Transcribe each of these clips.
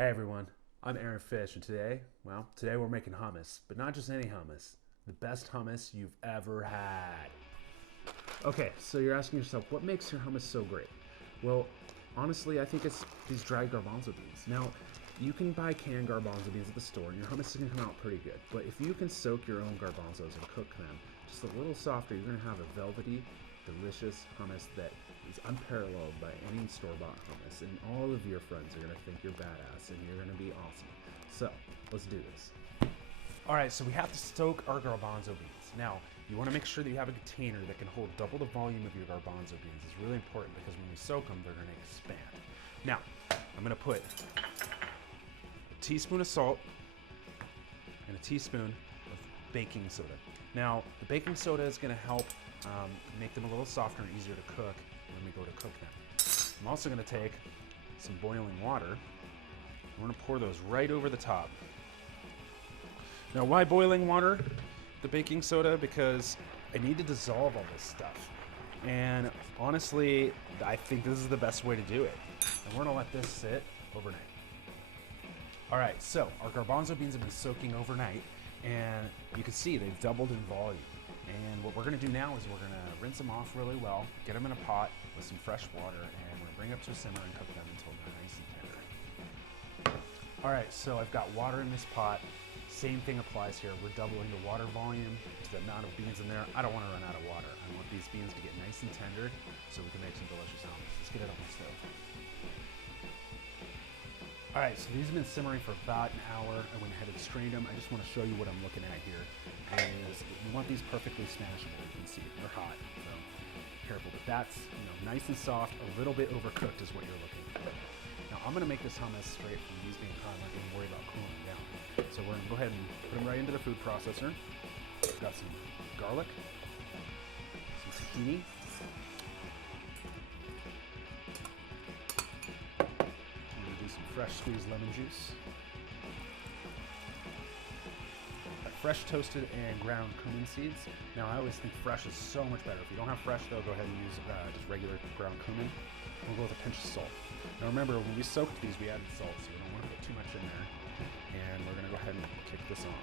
Hey everyone, I'm Aaron Fish, and today we're making hummus, but not just any hummus, the best hummus you've ever had. Okay, so you're asking yourself, what makes your hummus so great? Well, honestly, I think it's these dried garbanzo beans. Now, you can buy canned garbanzo beans at the store, and your hummus is gonna come out pretty good. But if you can soak your own garbanzos and cook them just a little softer, you're gonna have a velvety, delicious hummus that is unparalleled by any store-bought hummus, and all of your friends are gonna think you're badass and you're gonna be awesome. So let's do this. All right, so we have to soak our garbanzo beans. Now, you wanna make sure that you have a container that can hold double the volume of your garbanzo beans. It's really important because when we soak them, they're gonna expand. Now, I'm gonna put a teaspoon of salt and a teaspoon of baking soda. Now, the baking soda is gonna help make them a little softer and easier to cook when we go to cook them. I'm also gonna take some boiling water. We're gonna pour those right over the top. Now, why boiling water? The baking soda, because I need to dissolve all this stuff. And honestly, I think this is the best way to do it. And we're gonna let this sit overnight. All right, so our garbanzo beans have been soaking overnight, and you can see they've doubled in volume. And what we're gonna do now is we're gonna rinse them off really well, get them in a pot with some fresh water, and we're gonna bring up to a simmer and cook them until they're nice and tender. All right, so I've got water in this pot. Same thing applies here. We're doubling the water volume to the amount of beans in there. I don't wanna run out of water. I want these beans to get nice and tender so we can make some delicious hummus. Let's get it on the stove. All right, so these have been simmering for about an hour. I went ahead and strained them. I just want to show you what I'm looking at here. Is we want these perfectly smashable. You can see they're hot, so careful. But that's nice and soft. A little bit overcooked is what you're looking for. Now I'm going to make this hummus straight from these being hot. I'm not going to worry about cooling down. So we're going to go ahead and put them right into the food processor. Got some garlic, some tahini. Fresh squeezed lemon juice. Fresh toasted and ground cumin seeds. Now I always think fresh is so much better. If you don't have fresh though, go ahead and use just regular ground cumin. We'll go with a pinch of salt. Now remember, when we soaked these, we added salt, so we don't want to put too much in there. And we're gonna go ahead and kick this on.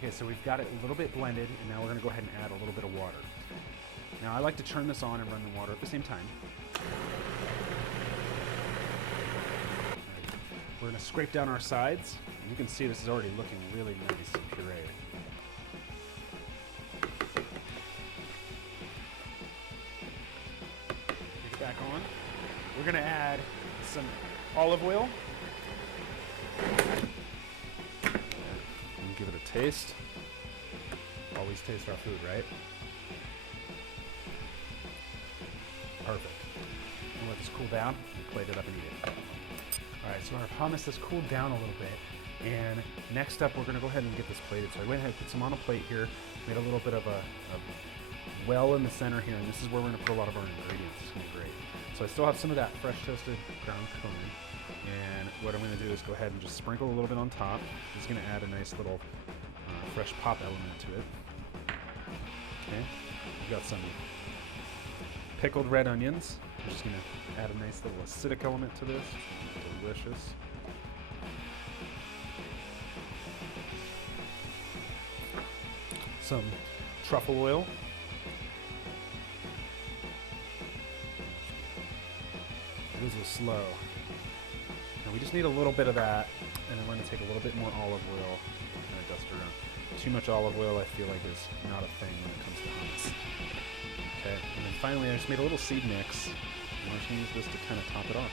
Okay, so we've got it a little bit blended, and now we're gonna go ahead and add a little bit of water. Now I like to turn this on and run the water at the same time. We're gonna scrape down our sides. And you can see this is already looking really nice and pureed. Get it back on. We're gonna add some olive oil. And give it a taste. Always taste our food, right? Perfect. We'll let this cool down and plate it up and eat it. All right, so our hummus has cooled down a little bit, and next up we're gonna go ahead and get this plated. So I went ahead and put some on a plate here, made a little bit of a well in the center here, and this is where we're gonna put a lot of our ingredients. It's gonna be great. So I still have some of that fresh toasted ground cumin, and what I'm gonna do is go ahead and just sprinkle a little bit on top. This is gonna add a nice little fresh pop element to it. Okay, we've got some pickled red onions. I'm just gonna add a nice little acidic element to this. Delicious. Some truffle oil. These are slow. Now we just need a little bit of that, and then we're gonna take a little bit more olive oil and kind of dust around. Too much olive oil, I feel like, is not a thing when it comes to hummus. Okay, and then finally I just made a little seed mix, and we're just gonna use this to kind of top it off.